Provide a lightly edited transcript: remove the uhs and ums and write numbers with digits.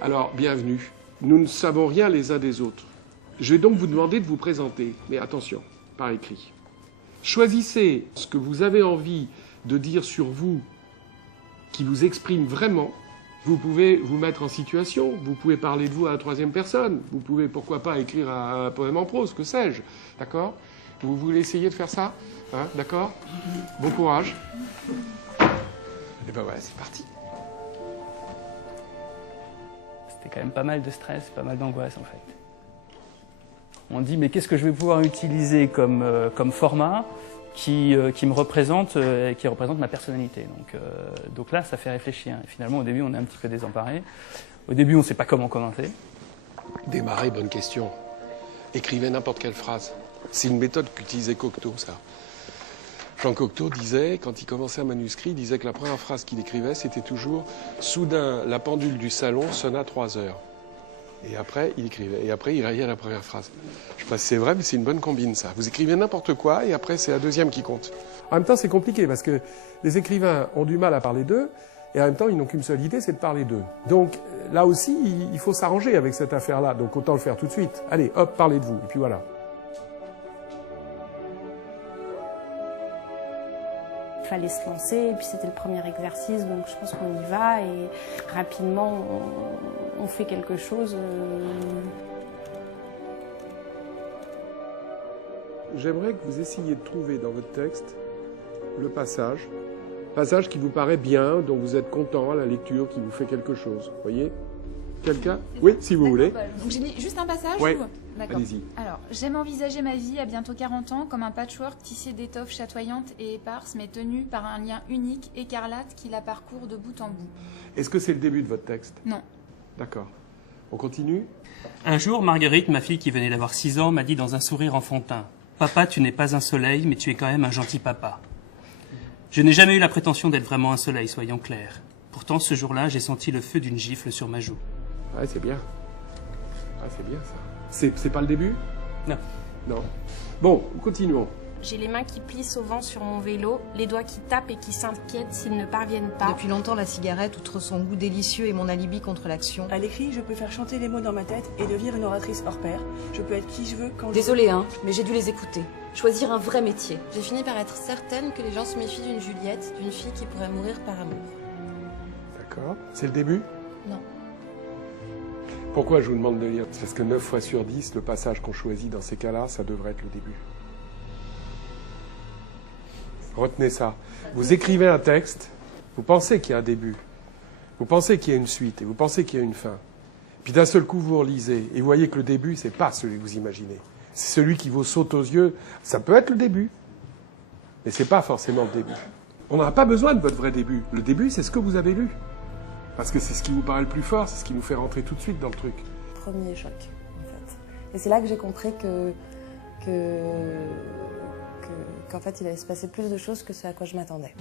Alors, bienvenue. Nous ne savons rien les uns des autres. Je vais donc vous demander de vous présenter, mais attention, par écrit. Choisissez ce que vous avez envie de dire sur vous qui vous exprime vraiment. Vous pouvez vous mettre en situation, vous pouvez parler de vous à la troisième personne, vous pouvez pourquoi pas écrire un poème en prose, que sais-je, d'accord? Vous voulez essayer de faire ça, hein, d'accord? Bon courage. Et ben voilà, c'est parti. C'était quand même pas mal de stress, pas mal d'angoisse en fait. On dit mais qu'est-ce que je vais pouvoir utiliser comme format qui me représente, qui représente ma personnalité. Donc là, ça fait réfléchir. Et finalement, au début, on est un petit peu désemparé. Au début, on ne sait pas comment commenter. Démarrer, bonne question. Écrivez n'importe quelle phrase. C'est une méthode qu'utilisait Cocteau, ça. Jean Cocteau disait, quand il commençait un manuscrit, il disait que la première phrase qu'il écrivait, c'était toujours « Soudain, la pendule du salon sonna 3 heures ». Et après, il écrivait. Et après, il rayait la première phrase. Je sais pas si c'est vrai, mais c'est une bonne combine, ça. Vous écrivez n'importe quoi, et après, c'est la deuxième qui compte. En même temps, c'est compliqué, parce que les écrivains ont du mal à parler d'eux, et en même temps, ils n'ont qu'une seule idée, c'est de parler d'eux. Donc, là aussi, il faut s'arranger avec cette affaire-là. Donc, autant le faire tout de suite. Allez, hop, parlez de vous. Et puis voilà. Il fallait se lancer, et puis c'était le premier exercice, donc je pense qu'on y va, et rapidement, on fait quelque chose. J'aimerais que vous essayiez de trouver dans votre texte le passage qui vous paraît bien, dont vous êtes content à la lecture, qui vous fait quelque chose. Voyez? Quelqu'un? Oui, si vous voulez. Donc j'ai mis juste un passage? Oui, d'accord. Allez-y. Alors, j'aime envisager ma vie à bientôt 40 ans comme un patchwork tissé d'étoffes chatoyantes et éparses, mais tenu par un lien unique, écarlate, qui la parcourt de bout en bout. Est-ce que c'est le début de votre texte? Non. D'accord. On continue? Un jour, Marguerite, ma fille qui venait d'avoir 6 ans, m'a dit dans un sourire enfantin « Papa, tu n'es pas un soleil, mais tu es quand même un gentil papa. » Je n'ai jamais eu la prétention d'être vraiment un soleil, soyons clairs. Pourtant, ce jour-là, j'ai senti le feu d'une gifle sur ma joue. Ouais, c'est bien. Ah, c'est bien, ça. C'est pas le début? Non. Non. Bon, continuons. J'ai les mains qui plissent au vent sur mon vélo, les doigts qui tapent et qui s'inquiètent s'ils ne parviennent pas. Depuis longtemps, la cigarette, outre son goût délicieux, est mon alibi contre l'action. À l'écrit, je peux faire chanter les mots dans ma tête et devenir une oratrice hors pair. Je peux être qui je veux, quand Désolée, hein, mais j'ai dû les écouter. Choisir un vrai métier. J'ai fini par être certaine que les gens se méfient d'une Juliette, d'une fille qui pourrait mourir par amour. D'accord. C'est le début? Non. Pourquoi je vous demande de lire? Parce que 9 fois sur 10, le passage qu'on choisit dans ces cas-là, ça devrait être le début. Retenez ça. Vous écrivez un texte, vous pensez qu'il y a un début, vous pensez qu'il y a une suite, et vous pensez qu'il y a une fin. Puis d'un seul coup, vous relisez, et vous voyez que le début, c'est pas celui que vous imaginez. C'est celui qui vous saute aux yeux. Ça peut être le début, mais c'est pas forcément le début. On n'aura pas besoin de votre vrai début. Le début, c'est ce que vous avez lu. Parce que c'est ce qui vous paraît le plus fort, c'est ce qui nous fait rentrer tout de suite dans le truc. Premier choc, en fait. Et c'est là que j'ai compris qu'en fait, il allait se passer plus de choses que ce à quoi je m'attendais.